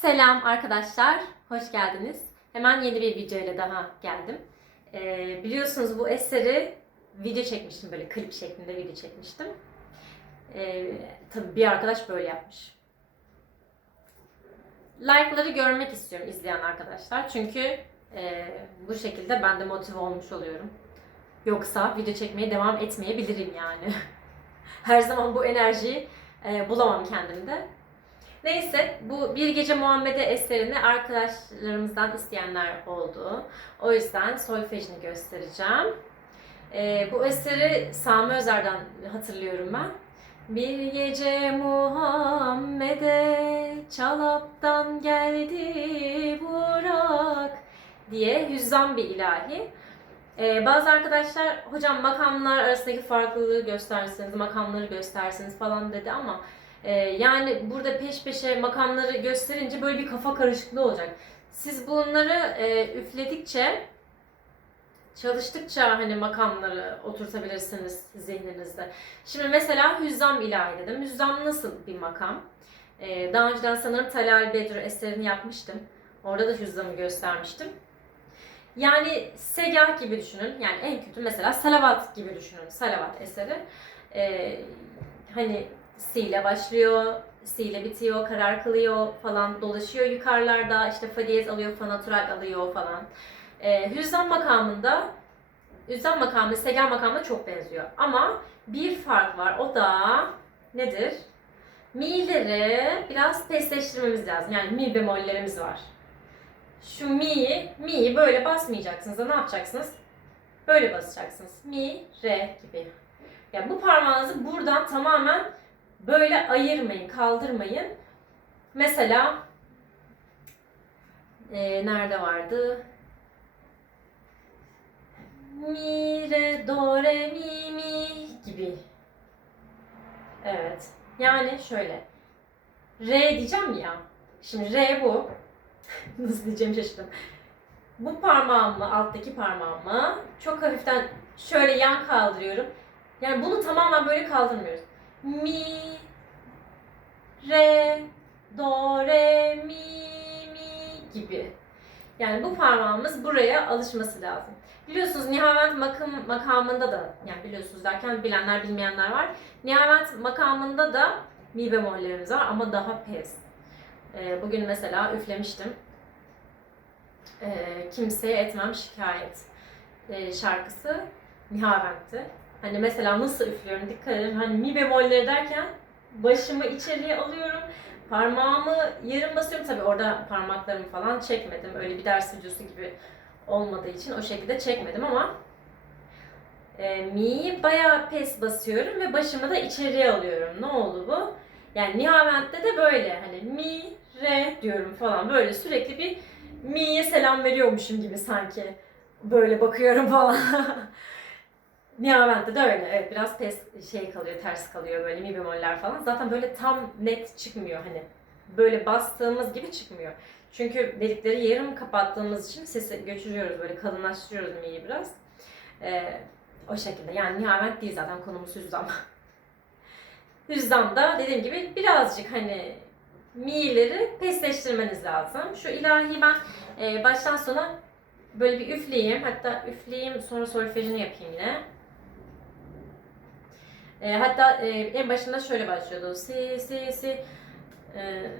Selam arkadaşlar, hoş geldiniz. Hemen yeni bir video ile daha geldim. Ee, biliyorsunuz bu eseri video çekmiştim, böyle klip şeklinde video çekmiştim. Ee, tabii bir arkadaş böyle yapmış. Like'ları görmek istiyorum izleyen arkadaşlar. Çünkü e, bu şekilde ben de motive olmuş oluyorum. Yoksa video çekmeye devam etmeyebilirim yani. Her zaman bu enerjiyi e, bulamam kendimde. Neyse bu Bir Gece Muhammed'e eserini arkadaşlarımızdan isteyenler oldu. O yüzden solfejini göstereceğim. Ee, bu eseri Sami Özer'den hatırlıyorum ben. Bir gece Muhammed'e çalaptan geldi Burak diye hüzzam bir ilahi. Ee, bazı arkadaşlar hocam makamlar arasındaki farklılığı gösterseniz, makamları gösterseniz falan dedi ama ee, yani burada peş peşe makamları gösterince böyle bir kafa karışıklığı olacak. Siz bunları e, üfledikçe, çalıştıkça hani makamları oturtabilirsiniz zihninizde. Şimdi mesela Hüzzam ilahi dedim. Hüzzam nasıl bir makam? Ee, daha önceden sanırım Talal Bedur eserini yapmıştım. Orada da Hüzzam'ı göstermiştim. Yani segah gibi düşünün. Yani en kötü mesela salavat gibi düşünün. Salavat eseri. Ee, hani Si ile başlıyor, Si ile bitiyor, karar kılıyor falan dolaşıyor yukarılarda işte fa diyez alıyor, fa natural alıyor falan. Ee, hüzzam makamında hüzzam makamı segah makamına çok benziyor. Ama bir fark var o da nedir? Mi'leri biraz pesleştirmemiz lazım. Yani mi bemollerimiz var. Şu mi'yi, mi'yi böyle basmayacaksınız da ne yapacaksınız? Böyle basacaksınız. Mi, re gibi. Yani bu parmağınızı buradan tamamen Böyle ayırmayın, kaldırmayın. Mesela e, nerede vardı? Mi, re, do, re, mi, mi gibi. Evet. Yani şöyle. Re diyeceğim ya. Şimdi re bu. Nasıl diyeceğim şaşırdım. Bu parmağımı, alttaki parmağımı çok hafiften şöyle yan kaldırıyorum. Yani bunu tamamen böyle kaldırmıyoruz mi, re, do, re, mi, mi gibi. Yani bu parmağımız buraya alışması lazım. Biliyorsunuz Nihavent makam, makamında da, yani biliyorsunuz derken bilenler bilmeyenler var. Nihavent makamında da mi bemollerimiz var ama daha pes. Ee, bugün mesela üflemiştim. Ee, kimseye etmem şikayet ee, şarkısı Nihavent'ti. Hani mesela nasıl üflüyorum dikkat edin. Hani mi bemolleri derken başımı içeriye alıyorum. Parmağımı yarım basıyorum. Tabi orada parmaklarımı falan çekmedim. Öyle bir ders videosu gibi olmadığı için o şekilde çekmedim ama e, mi'yi bayağı pes basıyorum ve başımı da içeriye alıyorum. Ne oldu bu? Yani Nihavent'te de böyle hani mi, re diyorum falan böyle sürekli bir mi'ye selam veriyormuşum gibi sanki. Böyle bakıyorum falan. Nihavent'te de öyle. Evet biraz pes şey kalıyor, ters kalıyor böyle mi bemoller falan. Zaten böyle tam net çıkmıyor hani. Böyle bastığımız gibi çıkmıyor. Çünkü delikleri yarım kapattığımız için sesi götürüyoruz böyle kalınlaştırıyoruz mi'yi biraz. Ee, o şekilde. Yani Nihavent değil zaten konumuz Hüzzam. Hüzzam'da dediğim gibi birazcık hani mi'leri pesleştirmeniz lazım. Şu ilahi ben e, baştan sona böyle bir üfleyeyim. Hatta üfleyeyim sonra solfejini yapayım yine. E, hatta e, en başında şöyle başlıyordu. Si si si e,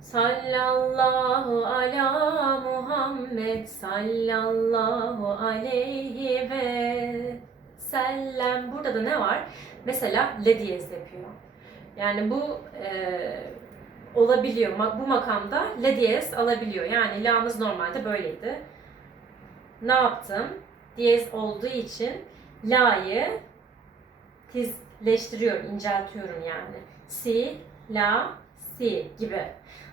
Sallallahu ala Muhammed sallallahu aleyhi ve sellem. Burada da ne var? Mesela le diyez yapıyor. Yani bu e, olabiliyor. Bu makamda le diyez alabiliyor. Yani la'mız normalde böyleydi. Ne yaptım? Diyez olduğu için la'yı tiz leştiriyorum, inceltiyorum yani. Si, la, si gibi.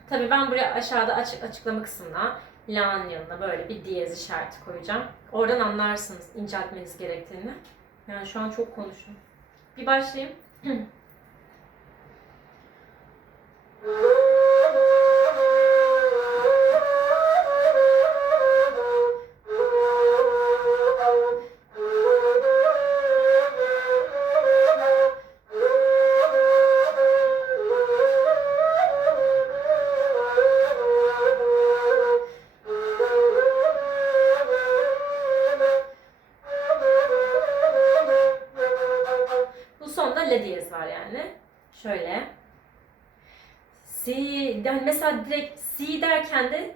Tabii ben buraya aşağıda açık açıklama kısmına la'nın yanına böyle bir diyez işareti koyacağım. Oradan anlarsınız inceltmeniz gerektiğini. Yani şu an çok konuştum. Bir başlayayım. Şöyle. Si, yani mesela direkt si derken de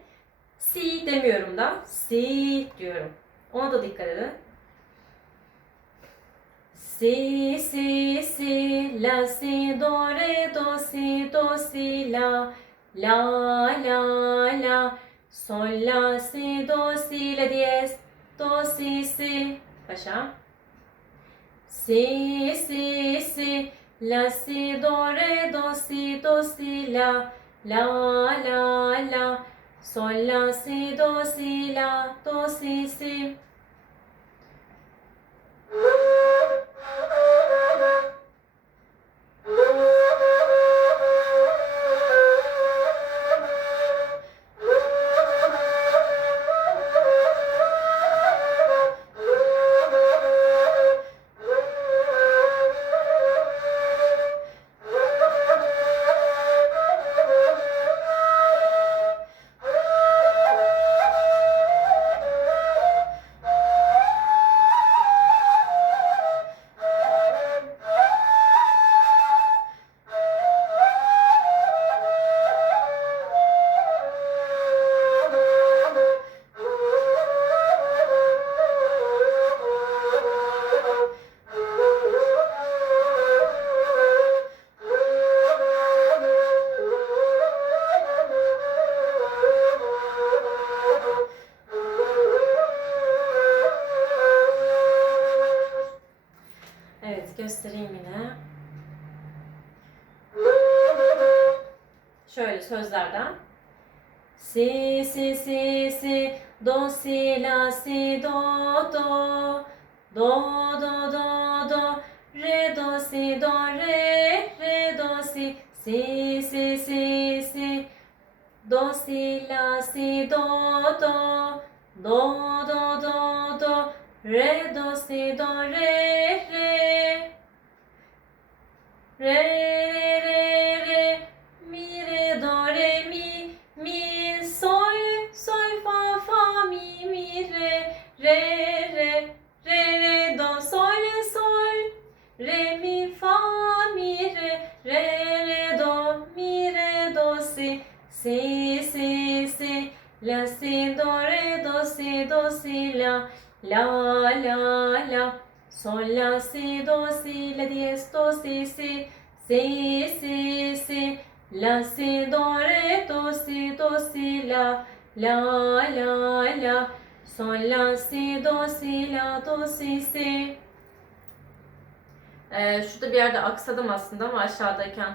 si demiyorum da si diyorum. Ona da dikkat edin. Si, si, si, la, si, do, re, do, si, do, si, la, la, la, la, sol, la, si, do, si, la, diez, do, si, si. Başa. Si, si, si, la, si, do, re, do, si, do, si, la, la, la, la, sol, la, si, do, si, la, do, si, si. Sözlerden. Si si si si do si la si do do. Do do do do. Re do si do re. Re do si si si si si. Do si la si do do. Do do do do. Re do si do re re si si si si la si do re do si do si la la la la. Sol la si do si la diez do si si si si si la si do re do si do si la la la la. Sol la si do si la do si si ee, şurada bir yerde aksadım aslında ama aşağıdayken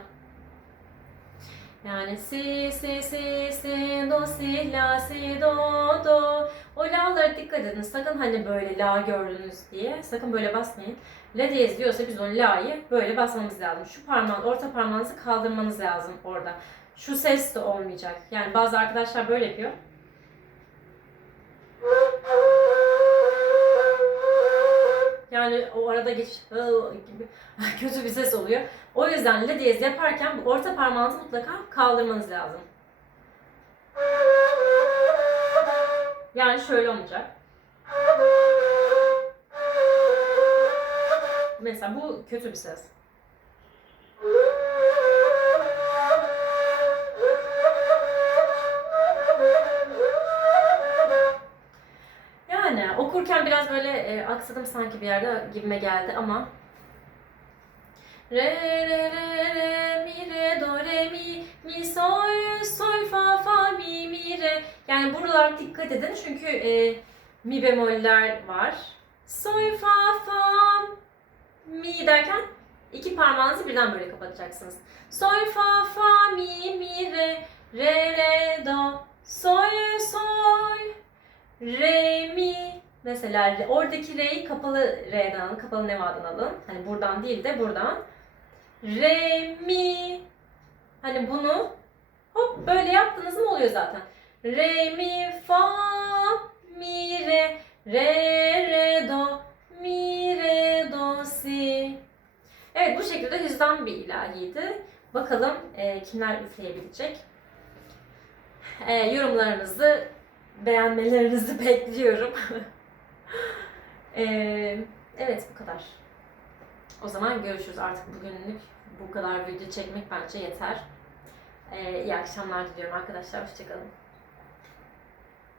yani si si si si do si la si do do. O la'lara dikkat edin. Sakın hani böyle la gördünüz diye. Sakın böyle basmayın. La diyez diyorsa biz o la'yı böyle basmamız lazım. Şu parmağın orta parmağınızı kaldırmanız lazım orada. Şu ses de olmayacak. Yani bazı arkadaşlar böyle yapıyor yani o arada geç gibi kötü bir ses oluyor. O yüzden la diyez yaparken bu orta parmağınızı mutlaka kaldırmanız lazım. Yani şöyle olacak. Mesela bu kötü bir ses. Okurken biraz böyle e, aksadım sanki bir yerde gibime geldi ama Re re re re mi re do re mi mi sol sol fa fa mi mi re yani buralar dikkat edin çünkü e, mi bemoller var. Sol fa fa mi derken iki parmağınızı birden böyle kapatacaksınız. Sol fa fa mi mi re re re do sol sol re mi mesela oradaki re'yi kapalı re'den alın, kapalı neva'dan alın. Hani buradan değil de buradan. Re mi hani bunu hop böyle yaptınız mı oluyor zaten. Re mi fa mi re re re do mi re do si. Evet bu şekilde hüzdan bir ilahiydi. Bakalım e, kimler üfleyebilecek. E, yorumlarınızı, beğenmelerinizi bekliyorum. E, evet bu kadar. O zaman görüşürüz. Artık bugünlük bu kadar video çekmek bence yeter. Ee, iyi akşamlar diliyorum arkadaşlar. Hoşçakalın.